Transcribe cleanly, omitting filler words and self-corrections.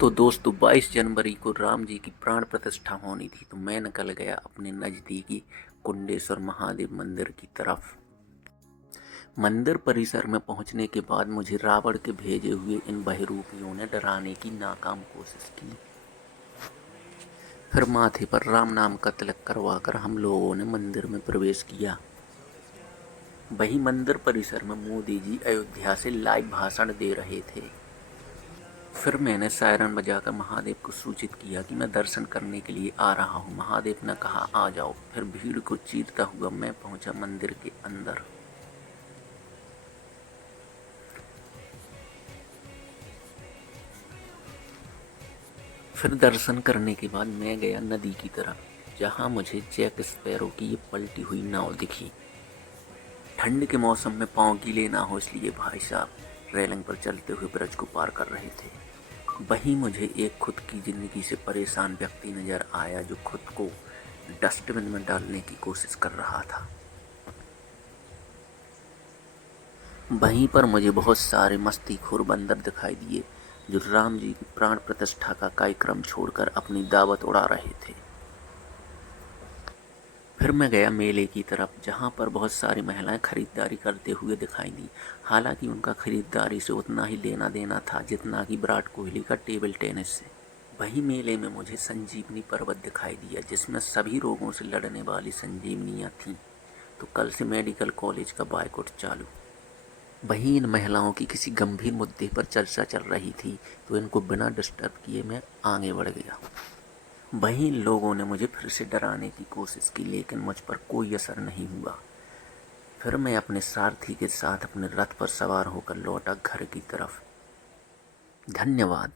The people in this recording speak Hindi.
तो दोस्तों 22 जनवरी को राम जी की प्राण प्रतिष्ठा होनी थी, तो मैं निकल गया अपने नज़दीकी कुंडेश्वर महादेव मंदिर की तरफ। मंदिर परिसर में पहुंचने के बाद मुझे रावण के भेजे हुए इन बहरूपियों ने डराने की नाकाम कोशिश की। फिर माथे पर राम नाम का तिलक करवाकर हम लोगों ने मंदिर में प्रवेश किया। वही मंदिर परिसर में मोदी जी अयोध्या से लाइव भाषण दे रहे थे। फिर मैंने सायरन बजाकर महादेव को सूचित किया कि मैं दर्शन करने के लिए आ रहा हूँ। महादेव ने कहा आ जाओ। फिर भीड़ को चीरता हुआ मैं पहुंचा मंदिर के अंदर। फिर दर्शन करने के बाद मैं गया नदी की तरफ, जहाँ मुझे जैक स्पैरो की ये पलटी हुई नाव दिखी। ठंड के मौसम में पाँव गीले ना हो इसलिए भाई साहब रेलिंग पर चलते हुए ब्रिज को पार कर रहे थे। वहीं मुझे एक खुद की ज़िंदगी से परेशान व्यक्ति नज़र आया, जो खुद को डस्टबिन में डालने की कोशिश कर रहा था। वहीं पर मुझे बहुत सारे मस्तीखोर बंदर दिखाई दिए, जो राम जी की प्राण प्रतिष्ठा का कार्यक्रम छोड़कर अपनी दावत उड़ा रहे थे। फिर मैं गया मेले की तरफ, जहाँ पर बहुत सारी महिलाएं खरीदारी करते हुए दिखाई दी। हालांकि उनका खरीदारी से उतना ही लेना देना था जितना कि विराट कोहली का टेबल टेनिस से। वहीं मेले में मुझे संजीवनी पर्वत दिखाई दिया, जिसमें सभी रोगों से लड़ने वाली संजीवनियाँ थीं। तो कल से मेडिकल कॉलेज का बायकॉट चालू। वहीं इन महिलाओं की किसी गंभीर मुद्दे पर चर्चा चल रही थी, तो इनको बिना डिस्टर्ब किए मैं आगे बढ़ गया। वहीं लोगों ने मुझे फिर से डराने की कोशिश की, लेकिन मुझ पर कोई असर नहीं हुआ। फिर मैं अपने सारथी के साथ अपने रथ पर सवार होकर लौटा घर की तरफ। धन्यवाद।